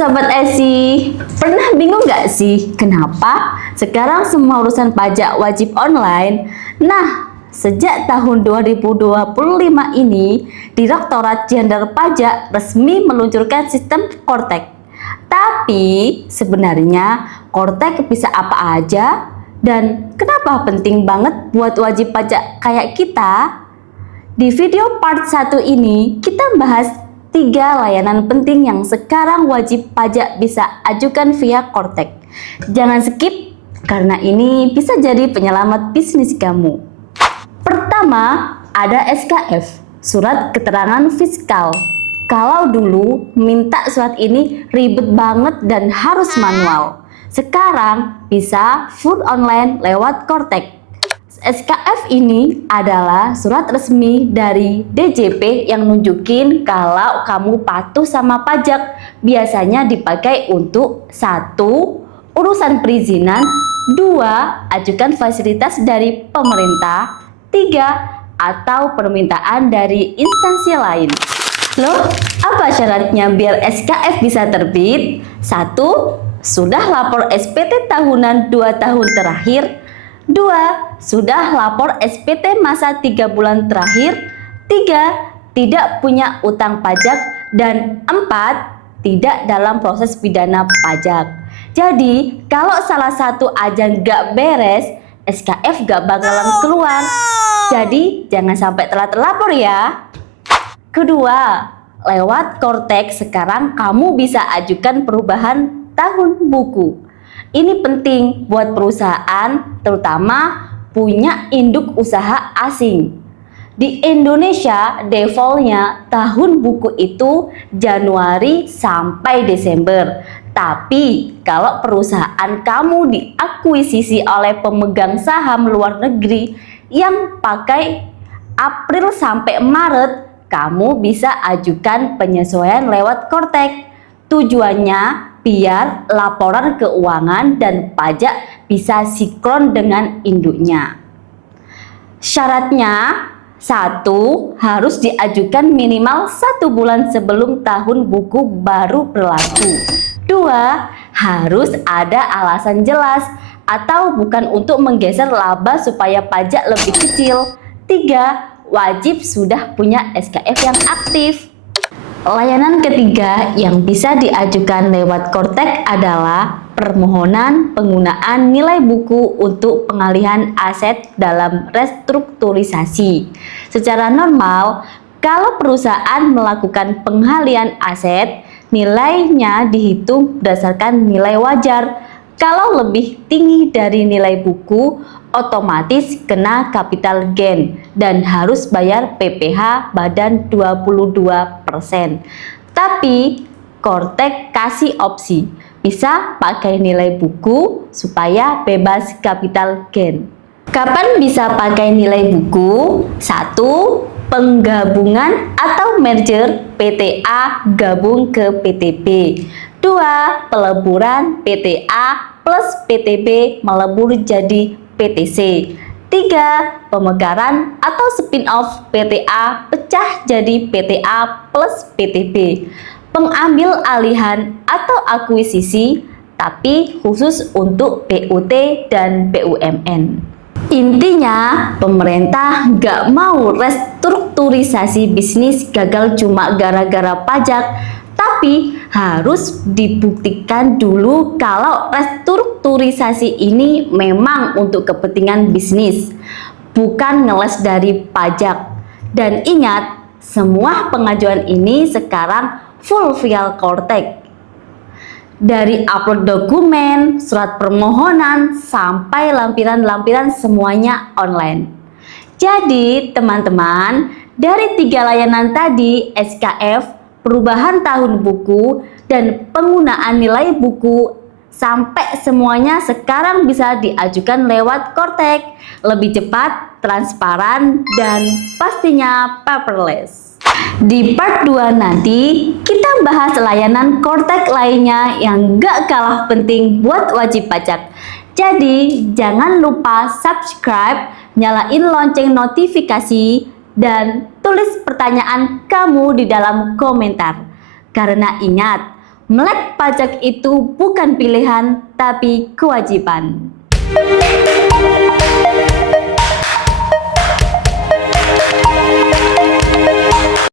Sobat Esi, pernah bingung gak sih kenapa sekarang semua urusan pajak wajib online? Nah, sejak tahun 2025 ini, Direktorat Jenderal Pajak resmi meluncurkan sistem Kortek. Tapi sebenarnya Kortek bisa apa aja dan kenapa penting banget buat wajib pajak kayak kita? Di video part 1 ini kita bahas 3 layanan penting yang sekarang wajib pajak bisa ajukan via Kortek. Jangan skip karena ini bisa jadi penyelamat bisnis kamu. Pertama, ada SKF, Surat Keterangan Fiskal. Kalau dulu minta surat ini ribet banget dan harus manual. Sekarang bisa full online lewat Kortek. SKF ini adalah surat resmi dari DJP yang nunjukin kalau kamu patuh sama pajak. Biasanya dipakai untuk 1. Urusan perizinan, 2. Ajukan fasilitas dari pemerintah, 3. Atau permintaan dari instansi lain. Loh, apa syaratnya biar SKF bisa terbit? 1. Sudah lapor SPT tahunan 2 tahun terakhir. 2. Sudah lapor SPT masa 3 bulan terakhir. 3. Tidak punya utang pajak. Dan 4. Tidak dalam proses pidana pajak. Jadi, kalau salah satu aja nggak beres, SKF nggak bakalan keluar. Jadi, jangan sampai telat lapor ya. Kedua, lewat Kortek sekarang kamu bisa ajukan perubahan tahun buku. Ini penting buat perusahaan, terutama punya induk usaha asing. Di Indonesia, defaultnya tahun buku itu Januari sampai Desember. Tapi kalau perusahaan kamu diakuisisi oleh pemegang saham luar negeri yang pakai April sampai Maret, kamu bisa ajukan penyesuaian lewat Kortek. Tujuannya biar laporan keuangan dan pajak bisa sinkron dengan induknya. Syaratnya, 1. Harus diajukan minimal 1 bulan sebelum tahun buku baru berlaku. 2. Harus ada alasan jelas atau bukan untuk menggeser laba supaya pajak lebih kecil. 3. Wajib sudah punya SKF yang aktif. Layanan ketiga yang bisa diajukan lewat Kortek adalah permohonan penggunaan nilai buku untuk pengalihan aset dalam restrukturisasi. Secara normal, kalau perusahaan melakukan pengalihan aset, nilainya dihitung berdasarkan nilai wajar. Kalau lebih tinggi dari nilai buku, otomatis kena capital gain dan harus bayar PPh badan 22%. Tapi Kortek kasih opsi, bisa pakai nilai buku supaya bebas capital gain. Kapan bisa pakai nilai buku? 1. Penggabungan atau merger PTA gabung ke PTB. 2. Peleburan PTA plus PTB melebur jadi PTC. 3. Pemekaran atau spin-off PTA pecah jadi PTA plus PTB. Pengambil alihan atau akuisisi, tapi khusus untuk PUT dan BUMN. Intinya, pemerintah nggak mau restrukturisasi bisnis gagal cuma gara-gara pajak, tapi harus dibuktikan dulu kalau restrukturisasi ini memang untuk kepentingan bisnis, bukan ngeles dari pajak. Dan ingat, semua pengajuan ini sekarang full via Kortek. Dari upload dokumen, surat permohonan, sampai lampiran-lampiran semuanya online. Jadi teman-teman, dari 3 layanan tadi, SKF, perubahan tahun buku, dan penggunaan nilai buku, sampai semuanya sekarang bisa diajukan lewat Kortek. Lebih cepat, transparan, dan pastinya paperless. Di part 2 nanti, kita bahas layanan Kortek lainnya yang gak kalah penting buat wajib pajak. Jadi, jangan lupa subscribe, nyalain lonceng notifikasi, dan tulis pertanyaan kamu di dalam komentar. Karena ingat, melek pajak itu bukan pilihan, tapi kewajiban.